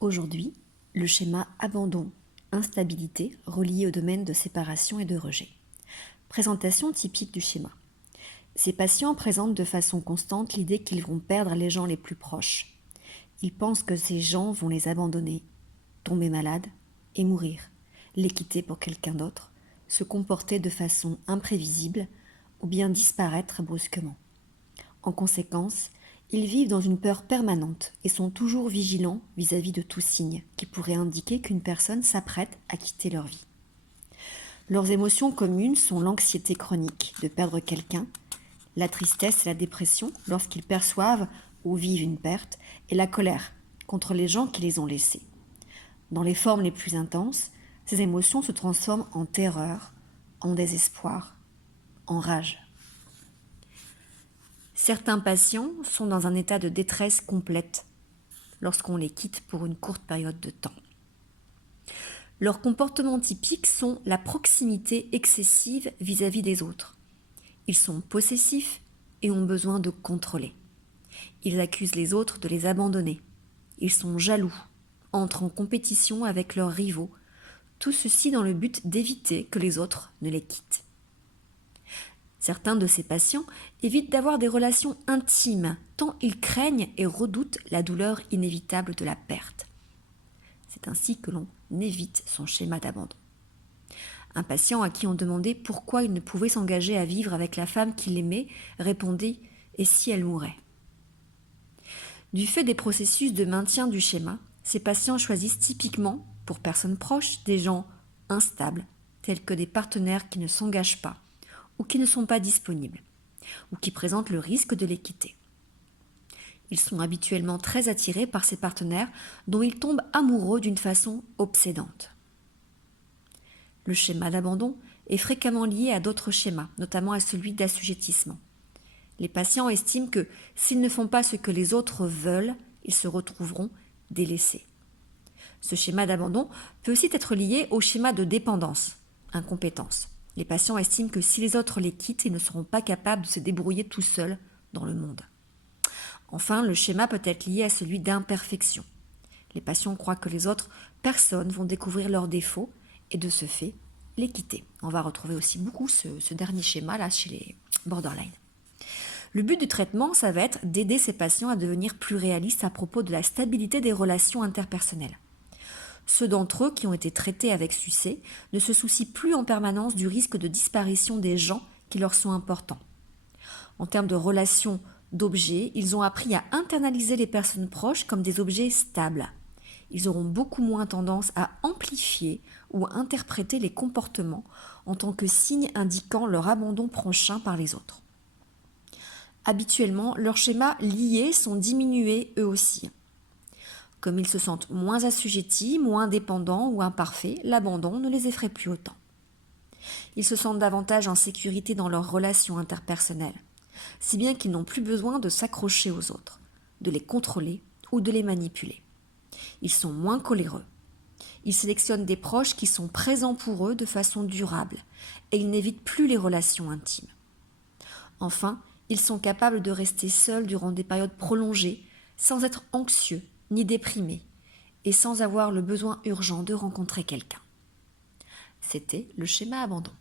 Aujourd'hui, le schéma abandon, instabilité relié au domaine de séparation et de rejet. Présentation typique du schéma. Ces patients présentent de façon constante l'idée qu'ils vont perdre les gens les plus proches. Ils pensent que ces gens vont les abandonner, tomber malades et mourir, les quitter pour quelqu'un d'autre, se comporter de façon imprévisible ou bien disparaître brusquement. En conséquence, ils vivent dans une peur permanente et sont toujours vigilants vis-à-vis de tout signe qui pourrait indiquer qu'une personne s'apprête à quitter leur vie. Leurs émotions communes sont l'anxiété chronique de perdre quelqu'un, la tristesse et la dépression lorsqu'ils perçoivent ou vivent une perte, et la colère contre les gens qui les ont laissés. Dans les formes les plus intenses, ces émotions se transforment en terreur, en désespoir, en rage. Certains patients sont dans un état de détresse complète lorsqu'on les quitte pour une courte période de temps. Leurs comportements typiques sont la proximité excessive vis-à-vis des autres. Ils sont possessifs et ont besoin de contrôler. Ils accusent les autres de les abandonner. Ils sont jaloux, entrent en compétition avec leurs rivaux, tout ceci dans le but d'éviter que les autres ne les quittent. Certains de ces patients évitent d'avoir des relations intimes, tant ils craignent et redoutent la douleur inévitable de la perte. C'est ainsi que l'on évite son schéma d'abandon. Un patient à qui on demandait pourquoi il ne pouvait s'engager à vivre avec la femme qu'il aimait répondait « et si elle mourait ?» Du fait des processus de maintien du schéma, ces patients choisissent typiquement, pour personnes proches, des gens instables, tels que des partenaires qui ne s'engagent pas, ou qui ne sont pas disponibles, ou qui présentent le risque de les quitter. Ils sont habituellement très attirés par ces partenaires dont ils tombent amoureux d'une façon obsédante. Le schéma d'abandon est fréquemment lié à d'autres schémas, notamment à celui d'assujettissement. Les patients estiment que s'ils ne font pas ce que les autres veulent, ils se retrouveront délaissés. Ce schéma d'abandon peut aussi être lié au schéma de dépendance, incompétence. Les patients estiment que si les autres les quittent, ils ne seront pas capables de se débrouiller tout seuls dans le monde. Enfin, le schéma peut être lié à celui d'imperfection. Les patients croient que les autres personnes vont découvrir leurs défauts et de ce fait, les quitter. On va retrouver aussi beaucoup ce dernier schéma là chez les borderline. Le but du traitement, ça va être d'aider ces patients à devenir plus réalistes à propos de la stabilité des relations interpersonnelles. Ceux d'entre eux qui ont été traités avec succès ne se soucient plus en permanence du risque de disparition des gens qui leur sont importants. En termes de relations d'objets, ils ont appris à internaliser les personnes proches comme des objets stables. Ils auront beaucoup moins tendance à amplifier ou à interpréter les comportements en tant que signe indiquant leur abandon prochain par les autres. Habituellement, leurs schémas liés sont diminués eux aussi. Comme ils se sentent moins assujettis, moins dépendants ou imparfaits, l'abandon ne les effraie plus autant. Ils se sentent davantage en sécurité dans leurs relations interpersonnelles, si bien qu'ils n'ont plus besoin de s'accrocher aux autres, de les contrôler ou de les manipuler. Ils sont moins coléreux. Ils sélectionnent des proches qui sont présents pour eux de façon durable et ils n'évitent plus les relations intimes. Enfin, ils sont capables de rester seuls durant des périodes prolongées sans être anxieux ni déprimés et sans avoir le besoin urgent de rencontrer quelqu'un. C'était le schéma abandon.